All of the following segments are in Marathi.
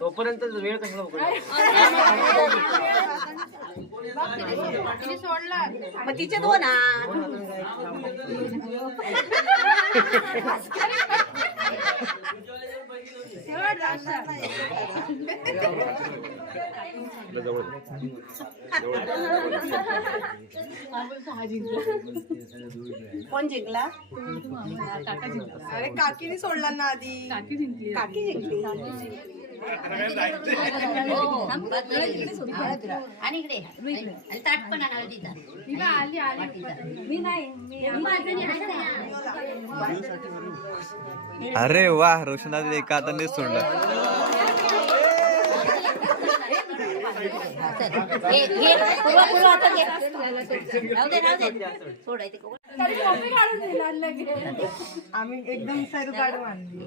तोपर्यंत वेळ कशाला बघूया मग तिचे दोन हात कोण जिंकला? अरे काकीने सोडला ना आधी. काकी जिंकली. आणि इकडे आणि ताट पण आणावं तिथं. अरे वा रोशनाथ एका हाताने सोडलं घे घे पूर्वा पूर्वा आता घे राहू दे राहू दे सोडायचे कोकण आम्ही एकदम सर काढून आणली.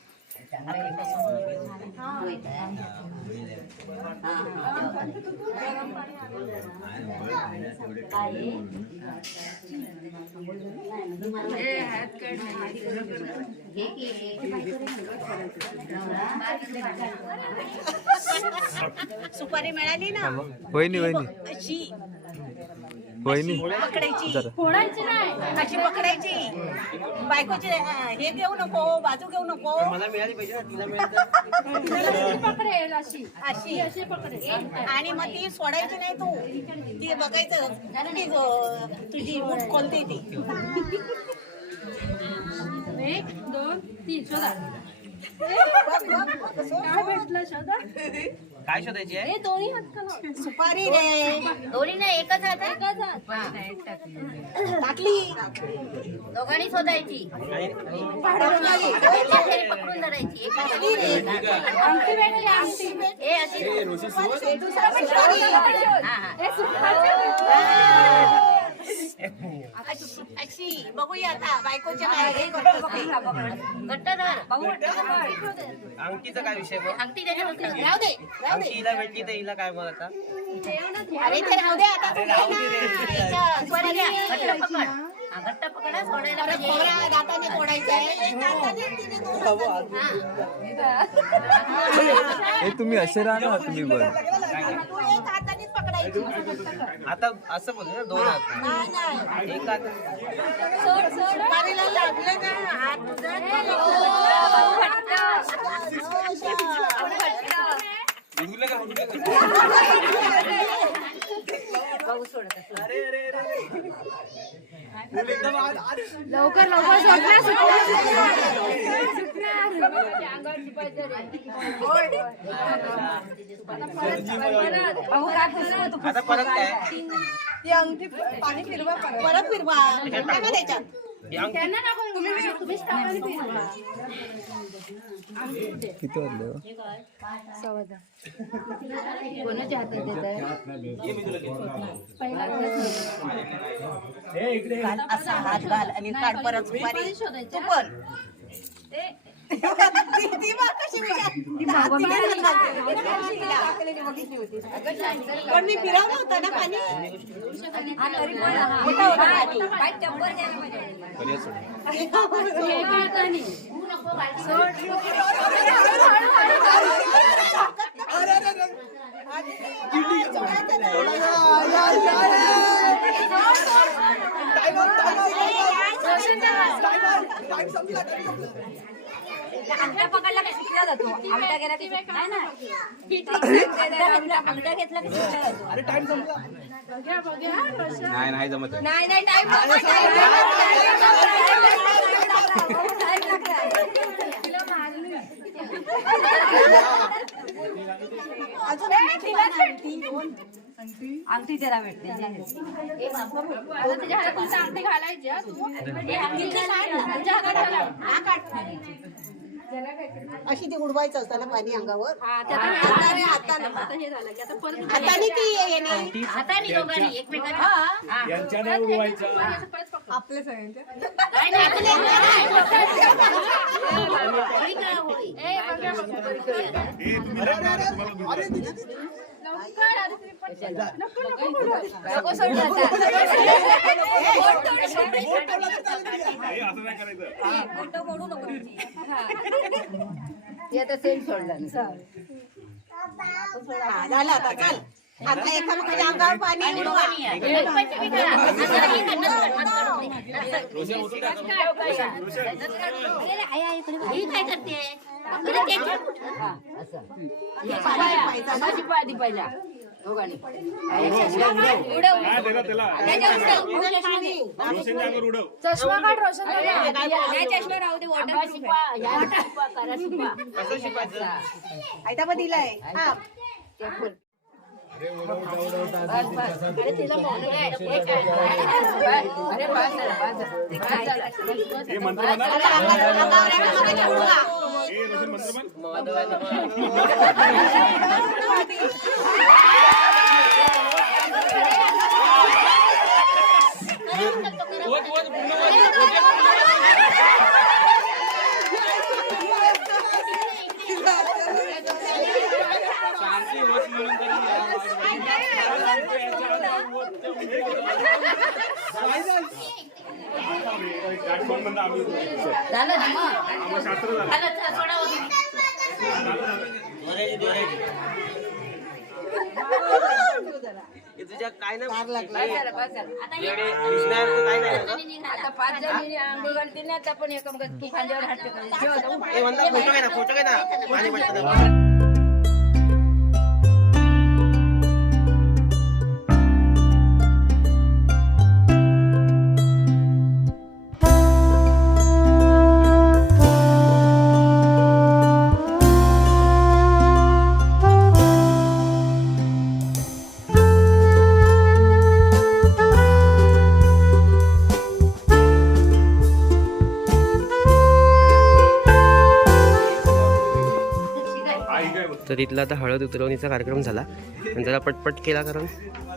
सुपारी मिळाली ना. वहिनी वहिनी. वहिनी पकडायची. जरा. अशी पकडायची. बायकोची हे घेऊ नको बाजू घेऊ नको. मला मिळाली पाहिजे ना तिला मिळालं अशी? आणि मग ती सोडायची नाही तू. ती बघायचं. ती तुझी मूठ कोणती ती? एक दोन तीन शोधा. काय शोधायची आहे? दोन्ही सुपारी रे. दोन्ही नाही एकच हात आहे? टाकली. दोघांनी शोधायची. पकडून धरायची. एका तरी आमटी भेटली आमटी हे अशी हा हा अशी अशी बघूया आता बायकोच्या हे धर अंगठीचा काय विषय मग अंगठी त्याच्यावर ठेव. राहू दे राहू अंगठी दे हिला भेटली तर हिला काय मग आता? अरे ते राहू दे आता. तू राहू दे. ना. रे. याच्या बरं घ्या, सुपारीने घट्ट पकड. हा, घट्ट पकड हा, सोडायला परत पाहिजे. खोबरा दाताने तोडायचं आहे एक दाताने तिने दोन हाताने. हे. तुम्ही असे राहा ना तुम्ही पण आता असं बोल ना दोन हात. नाही नाही. एक हात लागले ना हात तुझा लवकर लवकर सुटणार सुटणार. सुटणार तू अंगठी पाणी फिरवा परत. फिरवा. त्याच्यात? किती वाजले हो? कोणाच्या हातात असा हात घाल आणि काढ परत सुपारी. तू पण ती ती बघ कशी विचार हात तिने घालते. पण मी फिरवलं होतं ना पाणी. मोठा होता हे. अंगठा पकडला की जातो अंगठा गेला की नाही ना घेतला की जातो. नाही नाही जमत नाही नाही टाइम अजून अंगठी त्याला भेटते तुझ्या हातात अंगठी घालायची हा तू. हे अंगठी घाल ना. तुझ्या हातात घाला. हा काढ अशी ती उडवायचं असतं ना पाणी अंगावर हाताने हाताने हाताने आता हे झालं की आता परत हाताने की येणे उडवायचं आपल्या सगळ्यांच्या होळी करा होळी सेम सोडला झालं आता चल आता एकामेकाच्या अंगावर पाणी उडवा ही काय करते अरे त्याच्या माझी पादी पहिला. दोघांनी. चष्मा काढ रोशन चष्मा राहू दे वॉटर शिपा करा शिपा. आयता पण दिलाय. मंत्र म्हणा आता अंगावर अंगावर एकामेकाच्या उडवा हे रोशन मंत्र म्हण गाठवण म्हणता आम्ही झालं ना मग आम्हाला शास्त्र झालं झालं, चला, सोडा वगैरे. पाच झाला, पाच झाला. आता पाच जणी आंघोळ ना आता पण एका तू खांद्यावर हात टेकायचे. ठेव आता, उठ. आई इथला आता हळद उतरवणीचा कार्यक्रम झाला. आणि जरा पटपट केला कारण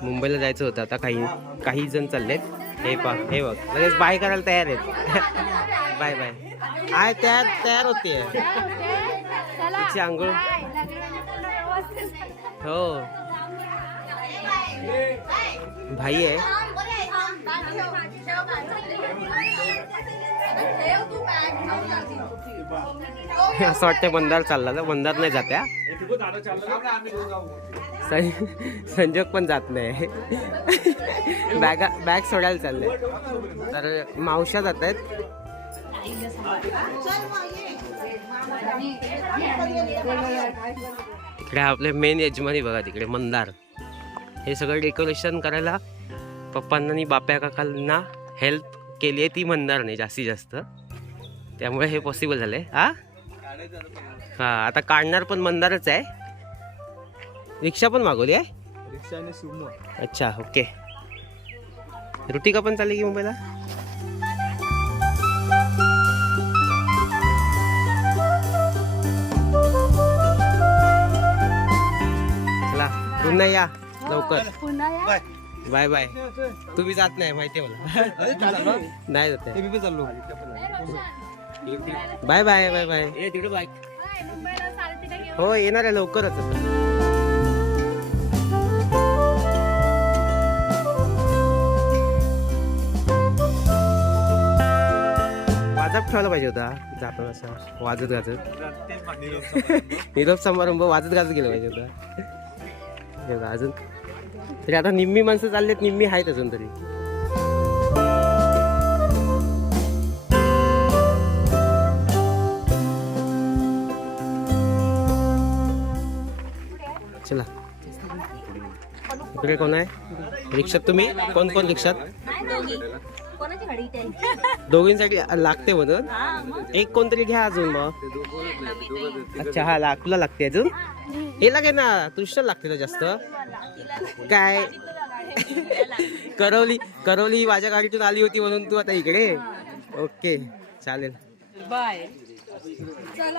मुंबईला जायचं होतं. आता काही काही जण चाललेत. हे पा हे बघ. लगेच बाय करायला तयार आहेत. Bye bye. आय तयार तयार होते. तिची आंघोळ. हो. भाई आहे. असं वाटतं मंदार चालला तर मंदार नाही जात्या संजोग पण जात नाही. बॅगा बॅग सोडायला चालले. तर मावशा जात आहेत. इकडे आपले मेन यजमानी बघा तिकडे मंदार. हे सगळं डेकोरेशन करायला पप्पांना आणि बाप्या काकांना हेल्प केली आहे ती मंदारने जास्तीत जास्त. त्यामुळे हे पॉसिबल झालंय. हा? हा आता काढणार पण मंदारच आहे. रिक्षा पण मागवली आहे? अच्छा ओके. ऋतिका पण चालली की मुंबईला चला पुन्हा या लवकर. पुन्हा या. बाय. बाय तुम्ही जात नाही माहिती आहे मला. नाही जात बाय बाय बाय बाय. हो येणार आहे लवकरच. वाजत ठेवायला पाहिजे होता. जाताना असं वाजत गाजत. निरोप समारंभ वाजत गाजत गेला पाहिजे होता. अजून. तरी आता निम्मी माणसं चाललेत निम्मी आहेत अजून तरी. चला. इकडे कोण आहे? रिक्षात तुम्ही? कोण कोण रिक्षात? दोघींसाठी लागते म्हणून एक कोणतरी घ्या अजून मग. अच्छा हा ला तुला लागते अजून? हे लागे ना तुझ्या लागते ना जास्त. काय? करवली करवली माझ्या गाडीतून आली होती म्हणून तू आता इकडे ओके चालेल. बाय.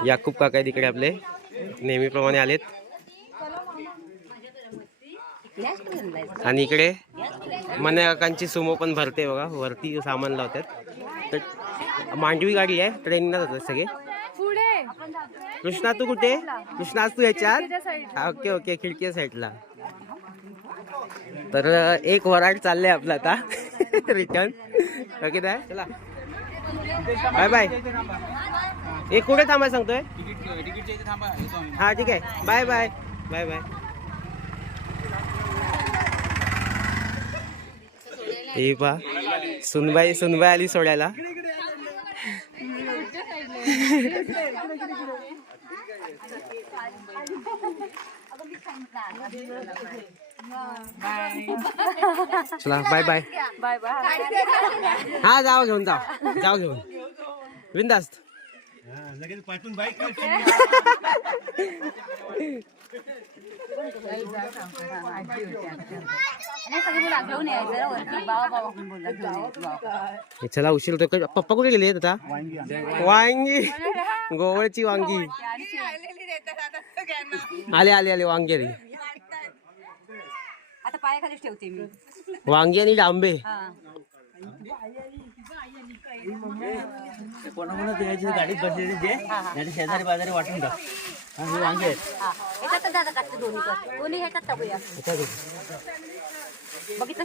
याकूब काका आहेत इकडे आपले. नेहमीप्रमाणे आलेत. आणि इकडे मने काकांची सुमो पण भरते बघा. वरती सामान लावतात. तर मांडवी गाडी आहे. ट्रेनला जातात सगळे. पुढे. कृष्णा तू कुठे? कृष्णा आज तू ह्याच्यात? हा, ओके ओके. खिडकी साईडला. तर एक वराड चाललंय आपलं आता. रिटर्न. ओके काय चला. Bye bye. एक कुठे थांबाय सांगतोय? हा ठीक आहे. Bye bye. Bye bye. हे पा सुनबाई सुनबाई आली सोडायला. चला बाय बाय बाय बाय हा जाव घेऊन जाव. जाव घेऊन. बिंदास्त. घेऊन यायचं वरती चला उशीर होतो पप्पा कुठे गेले आता? वांगी. गोवळची वांगी. आले आले आले वांगी आली. आता पायाखालीच ठेवते मी वांगी आणि डांबे हा कोणाकोणा गाडीत बसलेली दे नाही शेजारी बाजारी वाटून टाक. हा, वांगे आहेत हा ह्याच्यात दादा टाकते दोन्ही पण दोन्ही ह्याच्यात टाकूया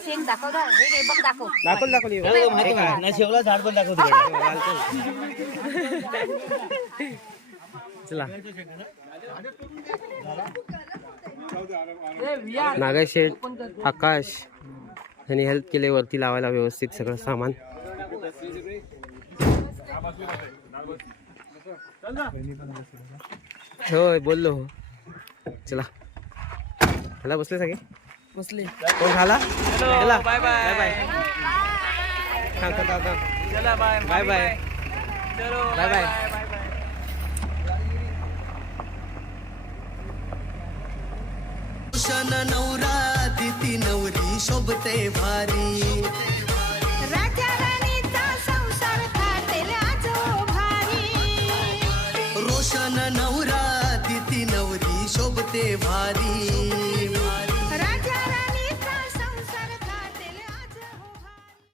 शेंग दाखव ना हे बघ दाखव दाखवलं दाखवली नाही शेवला झाड पण दाखवतो चला नागेश आकाश यांनी हेल्प केले वरती लावायला व्यवस्थित सगळं सामान होय बोललो. हो चला. ह्याला बसले सगळे? बसले. कोण खाला? चला. बाय बाय बाय चला bye bye bye bye bye नवरा दिती नवरी शोभते भारी.